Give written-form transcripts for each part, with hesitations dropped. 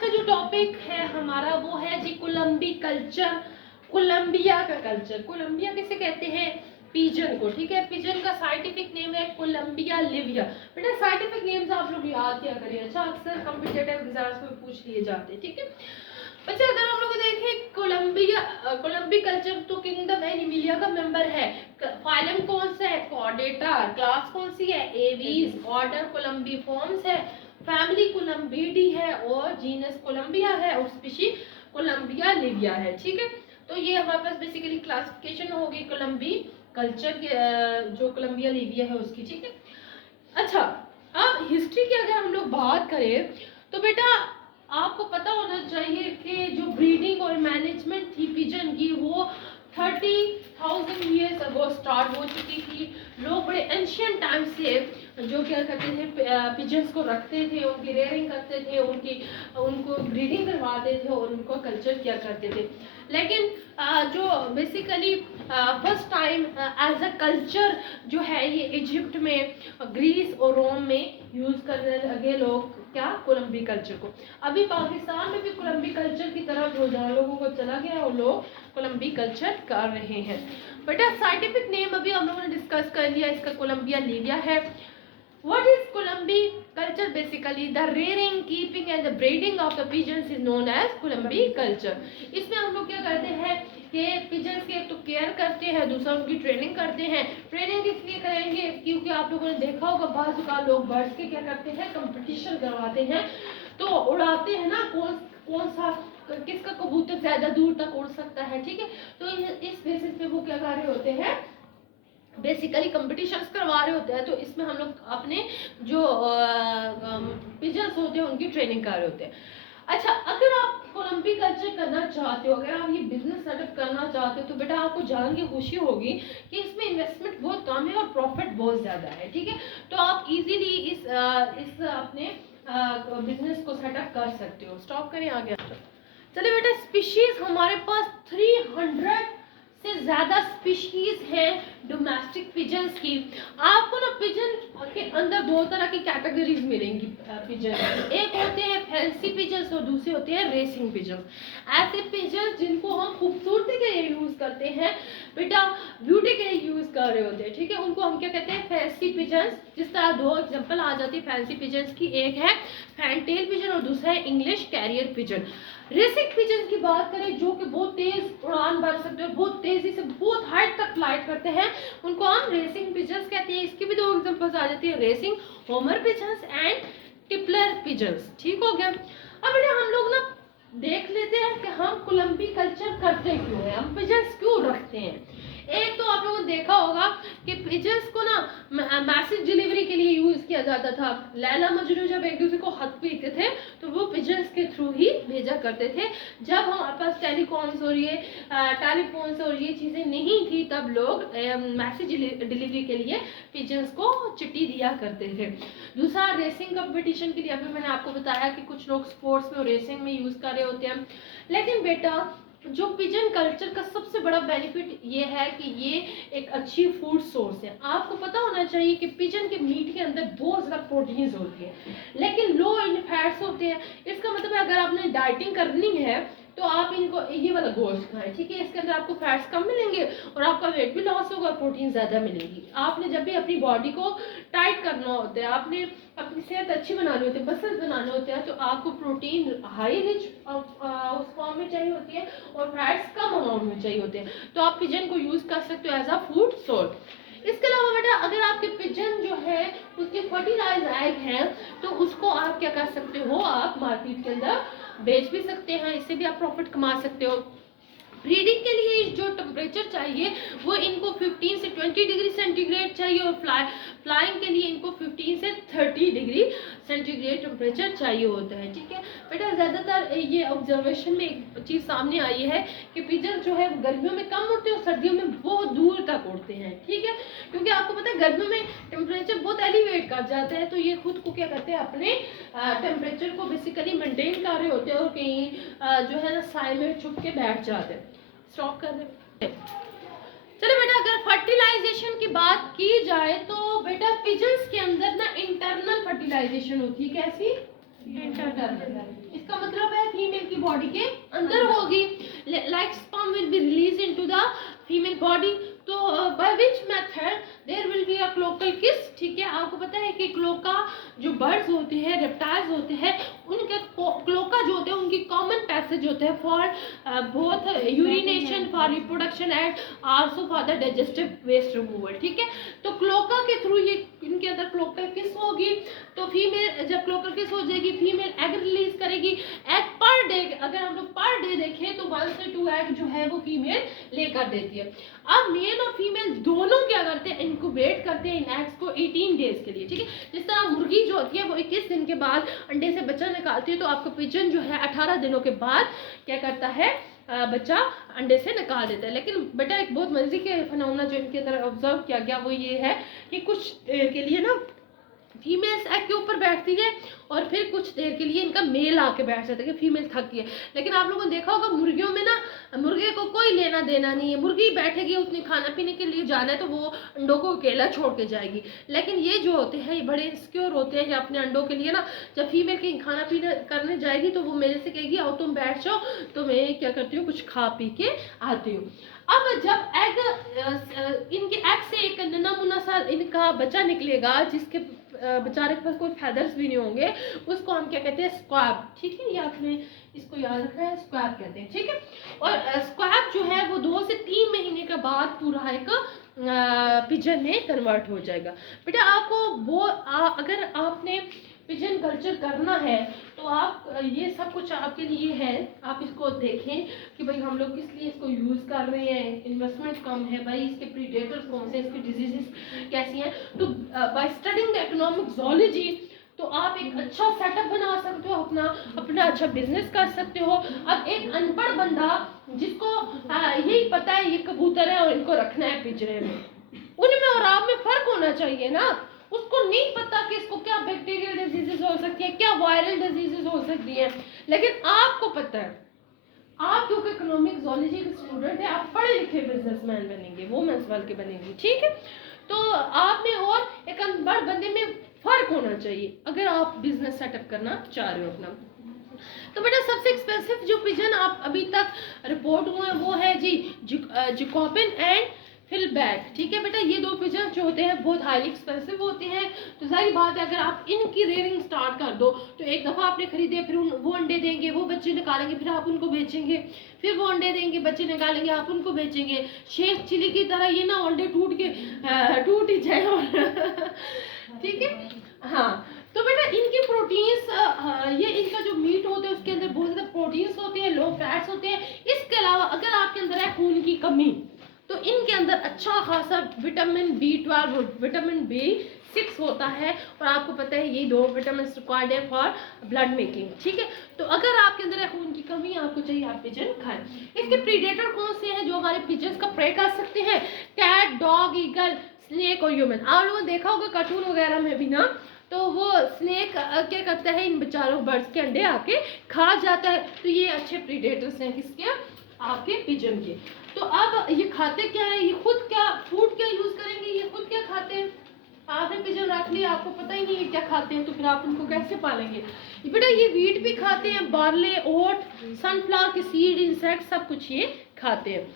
का जो टॉपिक है हमारा वो है जी कोलंबी कल्चर, कोलंबिया का कल्चर। कोलंबिया किसे कहते हैं? पिजन को। ठीक है, पिजन का साइंटिफिक नेम है कोलंबिया लिविया। बेटा साइंटिफिक नेम्स आप लोग याद क्या करिए, अच्छा अक्सर कॉम्पिटिटिव एग्जाम्स में पूछ लिए जाते हैं। ठीक है बच्चे, अगर हम लोग देखें कोलंबी कल्चर तो किंगडम एनिमिलिया का मेंबर है। फाइलम कौन सा है? कॉर्डेटा। क्लास कौन सी है? एवीज। ऑर्डर कोलंबिफॉर्म्स है। फैमिली कोलंबिडी है और जीनस कोलंबिया है और स्पीशीज कोलंबिया लिविया है। ठीक है, तो ये हमारे पास बेसिकली क्लासिफिकेशन होगी कोलंबी कल्चर के, जो कोलंबिया लिविया है उसकी। ठीक है, अच्छा अब हिस्ट्री की अगर हम लोग बात करें तो बेटा आपको पता होना चाहिए कि जो ब्रीडिंग और मैनेजमेंट थी पिजन की वो 30,000 ईयर्स अगो स्टार्ट हो चुकी थी। लोग बड़े एंशियंट टाइम से जो क्या करते थे, पिजन्स को रखते थे, उनकी रेयरिंग करते थे, उनको ब्रीडिंग करवाते थे और उनको कल्चर किया करते थे। लेकिन जो basically first time as a culture जो है ये इजिप्ट में, ग्रीस और रोम में यूज करने लगे लोग, क्या? कोलंबी कल्चर को। अभी पाकिस्तान में भी कोलंबी कल्चर की तरफ रुझान लोगों को चला गया और लोग कोलंबी कल्चर कर रहे हैं। बेटा साइंटिफिक नेम अभी हम लोगों ने डिस्कस कर लिया, इसका कोलंबिया लिविया है। What is Columbi culture? Basically, the rearing, keeping and the breeding of the pigeons is known as Columbi culture. इसमें हम लोग क्या करते हैं कि पिजन्स की एक तो केयर करते हैं, दूसरा उनकी ट्रेनिंग करते हैं। ट्रेनिंग इसलिए करेंगे क्योंकि आप लोगों ने देखा होगा बाज़ लोग बर्ड्स के क्या करते हैं, कंपटीशन करवाते हैं, तो उड़ाते हैं ना, कौन सा किसका कबूतर ज्यादा दूर तक उड़ सकता है। ठीक है, तो इस बेसिस पे वो क्या कर रहे होते हैं, बेसिकली कंपटीशंस करवा रहे होते हैं। तो इसमें हम लोग अपने जो पिजन्स होते हैं उनकी ट्रेनिंग कर रहे होते हैं। अच्छा, अगर आप कोलंबी कल्चर करना चाहते हो, अगर आप ये बिजनेस सेटअप करना चाहते हो तो बेटा आपको जान के खुशी होगी कि इसमें इन्वेस्टमेंट बहुत कम है और प्रॉफिट बहुत ज़्यादा है। ठीक है, तो आप इजीली इस अपने बिजनेस को सेटअप कर सकते हो। स्टॉप करें आगे। चलिए बेटा, स्पीशीज हमारे पास 300 से ज्यादा स्पीशीज है डोमेस्टिक पिजन्स की। आपको ना पिजन के अंदर दो तरह की कैटेगरीज मिलेंगी पिजन। एक होते हैं फैंसी पिजन्स और दूसरे होते हैं रेसिंग पिजन्स। ऐसे पिजन्स जिनको हम खूबसूरती के लिए यूज करते हैं, बेटा ब्यूटी के लिए यूज कर रहे होते हैं। ठीक है, उनको हम क्या कहते हैं, फैंसी पिजन्स। जिस तरह दो एग्जांपल आ जाती है फैंसी पिजन्स की, एक है फैंटेल पिजन और दूसरा है English carrier pigeon. Racing pigeon की बात करें जो कि बहुत तेज उड़ान भर सकते हैं, बहुत तेजी से बहुत हाइट तक फ्लाइट करते हैं, उनको हम रेसिंग पिजन्स कहते हैं। इसकी भी दो एग्जांपल्स आ जाती है, racing homer pigeons and tippler pigeons. ठीक हो गया। अब बेटा हम लोग ना देख लेते हैं कि हम कोलंबी कल्चर करते क्यों है, हम पिजन्स क्यों रखते हैं। एक तो आप लोगों ने देखा होगा कि पिजन्स को ना मैसेज डिलीवरी के लिए यूज किया जाता था। लैला मजनू जब एक दूसरे को खत भेजते थे तो वो पिजन्स के थ्रू ही भेजा करते थे। जब हमारे पास टेलीकॉम्स और ये टेलीफोन्स और ये चीजें नहीं थी तब लोग मैसेज डिलीवरी के लिए पिजन्स को चिट्ठी दिया करते थे। दूसरा रेसिंग कंपटीशन के लिए, अभी मैंने आपको बताया कि कुछ लोग स्पोर्ट्स में और रेसिंग में यूज कर रहे होते हैं। लेकिन बेटा जो पिजन कल्चर का सबसे बड़ा बेनिफिट ये है कि ये एक अच्छी फूड सोर्स है। आपको पता होना चाहिए कि पिजन के मीट के अंदर बहुत ज़्यादा प्रोटीन्स होती है लेकिन लो इन फैट्स होते हैं। इसका मतलब है अगर आपने डाइटिंग करनी है तो आप इनको ये वाला गोश्त खाएं। ठीक है, इसके अंदर आपको फैट्स कम मिलेंगे और आपका वेट भी लॉस होगा, प्रोटीन ज़्यादा मिलेगी। आपने जब भी अपनी बॉडी को टाइट करना होता है, आपने अपनी सेहत अच्छी बनानी होती है, मसल्स बनाने होते हैं, तो आपको प्रोटीन हाई रिच उस फॉर्म में चाहिए होती है और फैट्स कम अमाउंट में चाहिए होते हैं। तो आप पिजन को यूज कर सकते हो एज अ फूड सोर्स। इसके अलावा बेटा अगर आपके पिजन जो है उसके फर्टिलाइज एग हैं तो उसको आप क्या कर सकते हो, आप मार्केट के अंदर बेच भी सकते हैं, इससे भी आप प्रॉफिट कमा सकते हो। ब्रीडिंग के लिए जो टेम्परेचर चाहिए वो इनको 15 से 20 डिग्री सेंटीग्रेड चाहिए और फ्लाइंग के लिए इनको 15 से 30 डिग्री सेंटीग्रेड टेम्परेचर चाहिए होता है। ठीक है बेटा, ज़्यादातर ये ऑब्जर्वेशन में एक चीज़ सामने आई है कि पिजन जो है गर्मियों में कम उड़ते हैं और सर्दियों में बहुत दूर तक उड़ते हैं। ठीक है, क्योंकि आपको पता है गर्मियों में टेम्परेचर बहुत एलिवेट कर जाता है तो ये खुद को क्या करते हैं, अपने टेम्परेचर को बेसिकली मेंटेन कर रहे होते हैं और कहीं जो है ना साए में छुप के बैठ जाते हैं। स्टॉप कर दे। चलो बेटा, अगर फर्टिलाइजेशन की बात की जाए तो बेटा पिजन्स के अंदर ना इंटरनल फर्टिलाइजेशन होती है। कैसी? इंटरनल। इसका मतलब बॉडी के अंदर होगी। Like sperm will be release into the female body. तो by which method there will be a cloacal kiss, ठीक है। आपको पता है कि क्लोका जो बर्ड्स होते हैं, रेप्टाइल्स होते हैं, उनके क्लोका जो होते हैं उनकी कॉमन पैसेज होते हैं for both urination, for reproduction and also for the digestive waste removal, ठीक है। तो क्लोका के थ्रू ये इनके अंदर क्लोकल किस होगी। तो फीमेल जब क्लोकल किस हो जाएगी, फीमेल एग रिलीज करेगी। एग पर डे, अगर हम लोग पर डे देखें तो 1 से 2 एग जो है वो फीमेल लेकर देती है। अब मेल और फीमेल दोनों क्या करते हैं, इनक्यूबेट करते हैं इन एग्स को 18 डेज के लिए, ठीक है। जिस तरह मुर्गी जो होती है वो 21 दिन के बाद अंडे से बच्चा निकालती है, तो आपका पिजन जो है 18 दिनों के बाद क्या करता है, बच्चा अंडे से निकाल देता है। लेकिन बेटा एक बहुत मजे के फिनोमेना जो इनके अंदर ऑब्जर्व किया गया वो ये है कि कुछ देर के लिए ना फीमेल्स एग के ऊपर बैठती है और फिर कुछ देर के लिए इनका मेल आके बैठ जाता है कि फीमेल थक गई है। लेकिन आप लोगों ने देखा होगा मुर्गियों में ना, मुर्गे को कोई लेना देना नहीं है, मुर्गी बैठेगी, उसने खाना पीने के लिए जाना है तो वो अंडों को अकेला छोड़ के जाएगी। लेकिन ये जो होते हैं ये बड़े इंसिक्योर होते हैं, ये अपने अंडों के लिए ना जब फीमेल कहीं खाना पीना करने जाएगी तो वो मेरे से कहेगी आओ तुम बैठ जाओ, तो मैं क्या करती हूँ कुछ खा पी के आती हूँ। अब जब एग इनके एग से एक नन्हा मुन्ना सा इनका बच्चा निकलेगा जिसके बेचारे के पास कोई फेदर्स भी नहीं होंगे, उसको हम क्या कहते हैं, स्क्वैब, ठीक है। ये आपने इसको याद रखना है, स्क्वैब कहते हैं, ठीक है। और स्क्वैब जो है वो 2 से 3 महीने के बाद पूरा एक पिजन में कन्वर्ट हो जाएगा। बेटा आपको वो अगर आपने पिजन कल्चर करना है तो आप ये सब कुछ आपके लिए है, आप इसको देखें कि भाई हम लोग किस लिए इसको यूज़ कर रहे हैं, इन्वेस्टमेंट कम है भाई, इसके प्रीडेटर्स कौन से, इसकी डिजीजेस कैसी हैं। तो by studying the economic zoology तो आप एक अच्छा सेटअप बना सकते हो, अपना अच्छा बिजनेस कर सकते हो। अब एक अनपढ़ बंदा जिसको यही पता है ये कबूतर है और इनको रखना है पिंजरे में, उनमें और आप में फर्क होना चाहिए ना। उसको नहीं पता कि इसको क्या बैक्टीरियल डिजीजेस हो सकती है, क्या वायरल डिजीजेस हो सकती है, लेकिन आपको पता है। आप क्योंकि इकोनॉमिक ज़ूलॉजी के स्टूडेंट है, आप पढ़े लिखे बिजनेसमैन बनेंगे, वुमेन्स वाल के बनेंगे, ठीक है। तो आप में और एक अनपढ़ बंदे में फर्क होना चाहिए अगर आप बिजनेस सेटअप करना चाह रहे हो अपना। तो बेटा सबसे एक्सपेंसिव जो पिजन आप अभी तक रिपोर्ट हुए वो है जी जैकोबिन एंड फिलबैक, ठीक है बेटा। ये 2 पिजन जो होते हैं बहुत हाईली एक्सपेंसिव होते हैं। तो जाहिर बात है अगर आप इनकी रेयरिंग स्टार्ट कर दो तो एक दफ़ा आपने खरीदे, फिर वो अंडे देंगे, वो बच्चे निकालेंगे, फिर आप उनको बेचेंगे, फिर वो अंडे देंगे, बच्चे निकालेंगे, आप उनको बेचेंगे। शेख चिली की तरह ये ना अंडे टूट ही जाए और ठीक है। हाँ तो बेटा इनकी प्रोटीन्स ये इनका जो मीट होता है उसके अंदर बहुत ज़्यादा प्रोटीन्स होते हैं, लो फैट्स होते हैं। इसके अलावा अगर आपके अंदर है खून की कमी तो इनके अंदर अच्छा खासा विटामिन B12 और विटामिन B6 होता है, और आपको पता है ये 2 विटामिन रिक्वायर्ड है फॉर ब्लड मेकिंग, ठीक है। तो अगर आपके अंदर है खून की कमी, आपको चाहिए आप पिजन खाएं। इसके प्रीडेटर कौन से हैं जो हमारे पिजन्स का प्रे कर सकते हैं, कैट, डॉग, ईगल, स्नेक और ह्यूमन। आप लोगों ने देखा होगा कार्टून वगैरह में भी ना, तो वो स्नेक क्या करता है, इन बेचारों बर्ड्स के अंडे आके खा जाता है। तो ये अच्छे प्रीडेटर्स हैं किसके, आपके पिजन के। तो अब ये खाते क्या है, ये खुद क्या फूड क्या यूज करेंगे, ये खुद क्या खाते हैं। आपने पिजन रख लिया, आपको पता ही नहीं है क्या खाते हैं, तो फिर आप उनको कैसे पालेंगे। बेटा ये वीट भी खाते हैं, बार्ले, ओट, सनफ्लावर के सीड, इंसेक्ट सब कुछ ये खाते हैं।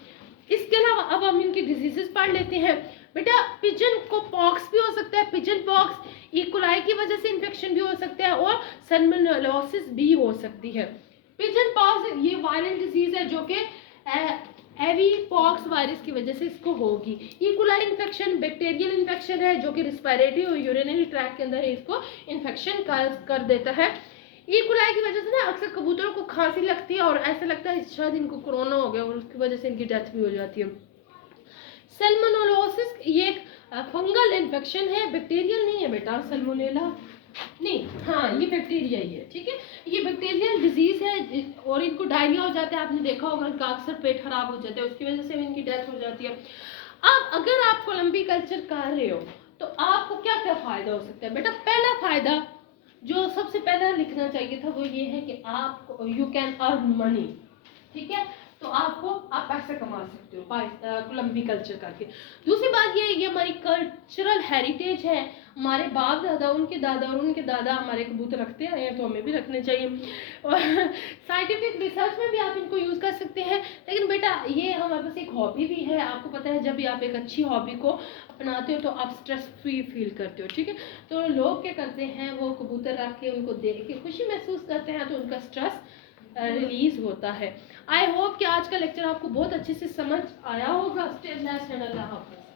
इसके अलावा अब हम इनकी डिजीजेस पढ़ लेते हैं। बेटा पिजन को पॉक्स भी हो सकता है, पिजन पॉक्स इकोलाई की वजह से इन्फेक्शन भी हो सकता है और सल्मोनेलोसिस भी हो सकती है। पिजन पॉक्स ये वायरल डिजीज है जो कि एवी पॉक्स वायरस की वजह से इसको होगी। इकोलाई इन्फेक्शन बैक्टीरियल इन्फेक्शन है जो कि रिस्पिरेटरी और यूरिनरी ट्रैक्ट के अंदर इसको इन्फेक्शन कर देता है। इकोलाई की वजह से ना अक्सर कबूतरों को खांसी लगती है और ऐसा लगता है शायद इनको कोरोना हो गया और उसकी वजह से इनकी डेथ भी हो जाती है। सल्मोनेलोसिस ये एक फंगल इन्फेक्शन है, बैक्टीरियल नहीं है बेटा, सल्मोनेला नहीं, हाँ ये बैक्टीरिया ही है, ठीक है। ये बैक्टीरियल डिजीज है और इनको डायरिया हो जाता है, आपने देखा होगा इनका अक्सर पेट खराब हो जाता है, उसकी वजह से इनकी डेथ हो जाती है। अब अगर आप कोलंबी कल्चर कर रहे हो तो आपको क्या क्या फायदा हो सकता है। बेटा पहला फायदा जो सबसे पहला लिखना चाहिए था वो ये है कि आप यू कैन अर्न मनी, ठीक है। तो आप पैसे कमा सकते हो कोलंबी कल्चर करके। दूसरी बात ये हमारी कल्चरल हेरिटेज है, हमारे बाप दादा उनके दादा हमारे कबूतर रखते आए हैं तो हमें भी रखने चाहिए। और साइंटिफिक रिसर्च में भी आप इनको यूज़ कर सकते हैं। लेकिन बेटा ये हमारे पास एक हॉबी भी है, आपको पता है जब भी आप एक अच्छी हॉबी को अपनाते हो तो आप स्ट्रेस फ्री फील करते हो, ठीक है। तो लोग क्या करते हैं, वो कबूतर रख के उनको देख के खुशी महसूस करते हैं तो उनका स्ट्रेस रिलीज होता है। आई होप कि आज का लेक्चर आपको बहुत अच्छे से समझ आया होगा। स्टे ब्लेस्ड एंड अल्लाह हाफ़िज़।